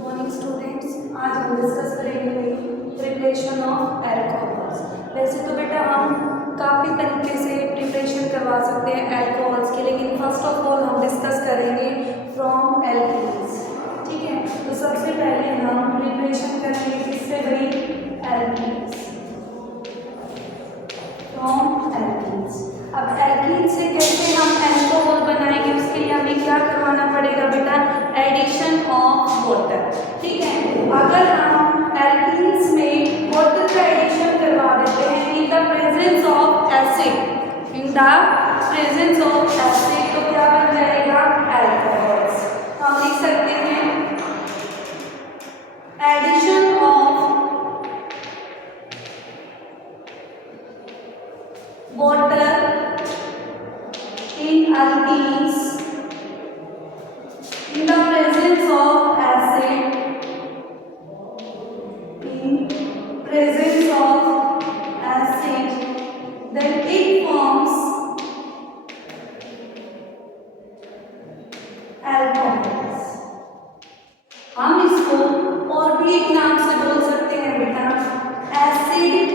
Morning students, आज हम discuss करेंगे प्रिपरेशन ऑफ एल्कोहल्स। वैसे तो बेटा हम काफ़ी तरीके से प्रिपरेशन करवा सकते हैं एल्कोहल्स के, लेकिन फर्स्ट ऑफ ऑल हम डिस्कस करेंगे फ्रॉम एल्कीन्स। ठीक है, तो सबसे पहले हम प्रिपरेशन करेंगे किससे भाई? Alkenes, from alkenes. अब एल्कीन से कैसे हम एल्कोहल बनाएंगे, उसके लिए हमें क्या करवाना पड़ेगा बेटा? Addition of water. ठीक है, अगर हम एल्कीन्स में वाटर का एडिशन करवा देते हैं in the presence of acid, तो क्या बन जाएगा? एल्कोहल्स। हम लिख सकते हैं addition of water in alkenes in the presence of acid, then it forms alcohols। हम इसको और भी एक नाम से बोल सकते हैं बेटा, एसिड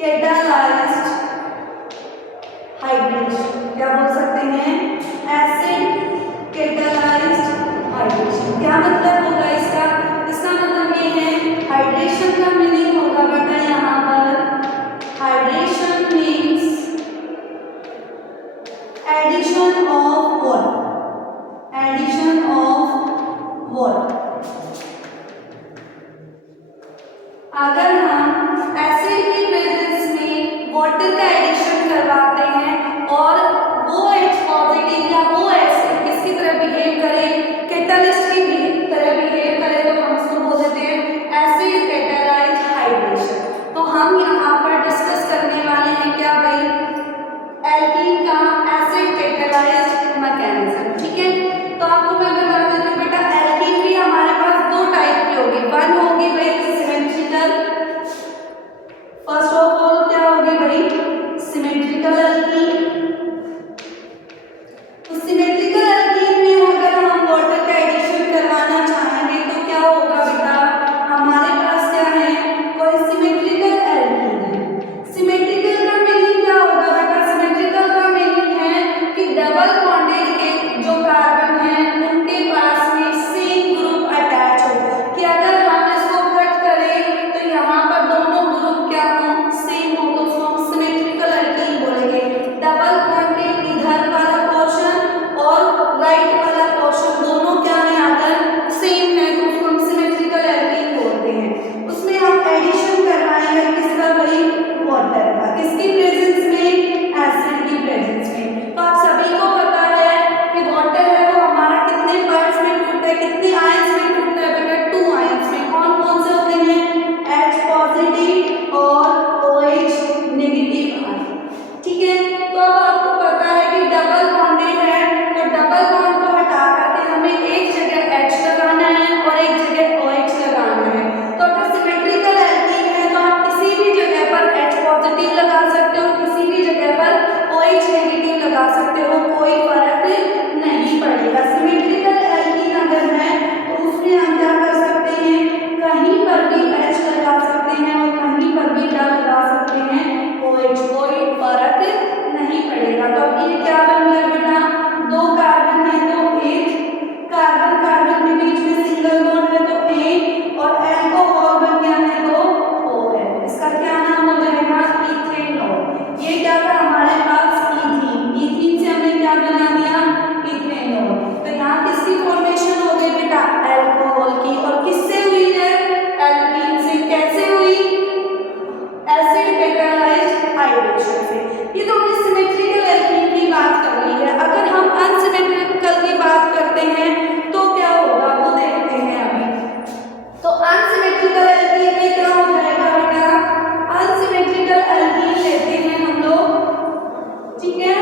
कैटालाइज्ड हाइड्रेशन। क्या बोल सकते हैं? Acid catalysed hydration. क्या मतलब होगा इसका? इसका मतलब ये है, हाइड्रेशन का मीनिंग होगा बेटा यहाँ पर, hydration means addition of water, addition of water. अगर हम एसिड की प्रेजेंस में वाटर का एडिशन करवाते हैं और वो H पॉजिटिव या वो एसिड किसकी तरह बिहेव करे? कैटालिस्ट की तरह बिहेव करे, तो हम उसको बोल देते हैं एसिड कैटालाइज्ड हाइड्रेशन। तो हम यहाँ पर डिस्कस करने वाले हैं क्या भाई? एल्कीन का एसिड कैटालाइज्ड मैकेनिज्म। ठीक है, तो आपको मैं बता देती हूँ बेटा, एल्कीन भी हमारे पास दो टाइप की होगी। वन होगी भाई सिमेट्रिकल, फर्स्ट ऑफ ऑल क्या होगी भाई? Symmetrical alkene. तो सिमेट्रिकल एल्कीन में अगर हम वाटर का एडिशन करवाना चाहेंगे तो क्या होगा बेटा? हमारे पास क्या है? कोई सिमेट्रिकल एल्कीन है। सिमेट्रिकल का मीनिंग क्या होगा बेटा? सिमेट्रिकल का मीनिंग है कि डबल बॉन्डेड के जो कार्बन है उनके पास में सेम ग्रुप अटैच हो, कि अगर हम इसको कट करें तो यहाँ पर दोनों ग्रुप क्या हो? सेम हो, तो उसको हम सिमेट्रिकल एल्कीन बोलेंगे। डबल बॉन्डेड इधर वाला पोर्शन और राइट वाला पोर्शन दोनों क्या है? अगर सेम है तो उसको हम सिमेट्रिकल एल्कीन बोलते हैं। उसमें हम एडिशन करवाएंगे किसका भाई? वाटर का। किसकी प्रेजेंस में? एसिड की प्रेजेंस में। तो आप सभी को पता है कि वाटर है वो हमारा कितने पार्ट्स में टूटता है, कितने आयंस में टूटता है बेटा? 2 आयंस में। कौन कौन से होते हैं? H पॉजिटिव और OH नेगेटिव आयन। ठीक है, तो अब आपको पता है कि डबल बॉन्डेड है, तो डबल बॉन्ड को हटा करके हमें एक जगह H लगाना है और एक जगह OH लगाना है। तो अगर सिमेट्रिकल एल्कीन है तो आप किसी भी जगह पर H पॉजिटिव लगा सकते हो, किसी भी जगह पर OH नेगेटिव लगा सकते हो, कोई फर्क नहीं पड़ेगा। सिमेट्रिकल एल्कीन अगर है तो उसमें हम क्या कर सकते हैं? कहीं पर भी H लगा सकते हैं और कहीं पर भी क्या लगा सकते हैं? OH, कोई फर्क नहीं पड़ेगा। तो अब ये क्या बन गया बेटा? दो कार्बन है तो एक कार्बन, कार्बन के बीच में सिंगल बॉन्ड है तो एक, और एल्कोहल बन गया है तो OL। इसका क्या नाम हो जाएगा? इथेनॉल। ये क्या था हमारे पास? इथीन। इथीन से हमने क्या बना दिया? इथेनॉल। तो यहाँ किसकी फॉर्मेशन हो गई बेटा? एल्कोहल की। और किससे हुई है? एल्कीन से। कैसे हुई? एसिड कैटालाइज्ड हाइड्रेशन से। ये तो हमने सिमेट्रिकल एल्कीन की बात कर ली है। अगर हम अनसिमेट्रिकल की बात करते हैं तो क्या होगा वो देखते हैं अभी। तो अनसिमेट्रिकल एल्कीन में क्या हो जाएगा बेटा? अनसिमेट्रिकल एल्कीन लेते हैं हम लोग। ठीक है,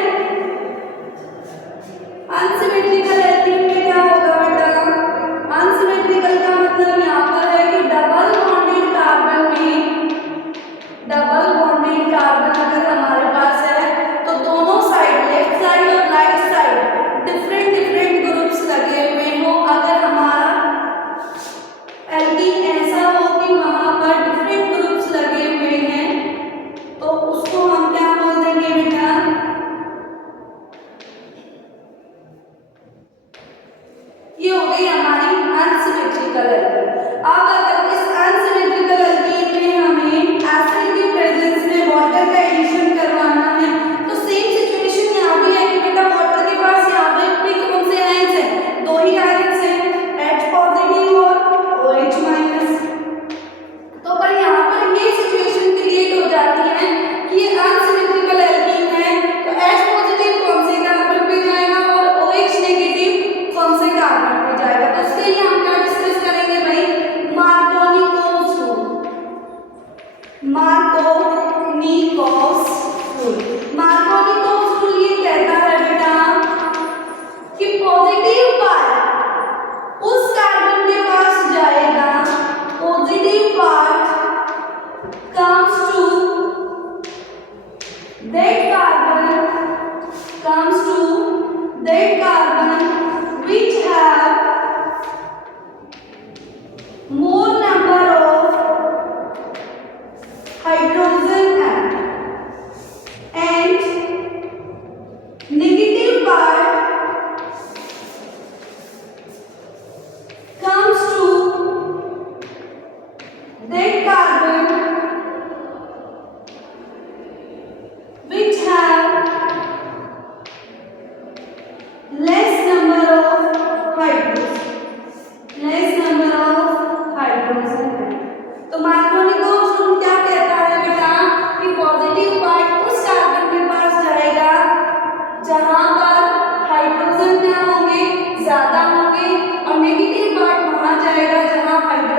ये हो गई हमारी अनसिमेट्रिकल एल्कीन। अब अगर इस अनसिमेट्रिकल एल्कीन में हमें एसिड की प्रेजेंस में वाटर का एडिशन करवाना है तो सेम सिचुएशन यहाँ भी है कि बेटा वाटर के पास यहाँ पे भी कौन से आयंस हैं, दो ही आयंस हैं, H पॉजिटिव और OH माइनस। तो पर यहाँ पर ये सिचुएशन क्रिएट हो जाती है कि ये अनसिमेट्रिकल एल्कीन है तो H पॉजिटिव कौन से कार्बन पे जाएगा और OH नेगेटिव कौन से कार्बन पे जाएगा। तो इसके लिए हम क्या डिस्कस करेंगे भाई, मार्कोनिकोस रूल। मार्कोनिकोस रूल, मार्कोनिकोस रूल ये कहता है बेटा कि पॉजिटिव पार्ट उस कार्बन के पास जाएगा, positive part comes to that carbon which have more number of hydrogen atom and negative part comes to that carbon which have less number of hydrogen atom। तो मार्कोनिकोस rule क्या कहता है बेटा कि positive part उस carbon के पास जाएगा जहां पर हाइड्रोजन क्या होंगे, ज्यादा होंगे, और नेगेटिव पार्ट वहां जाएगा जहां हाइड्रोजन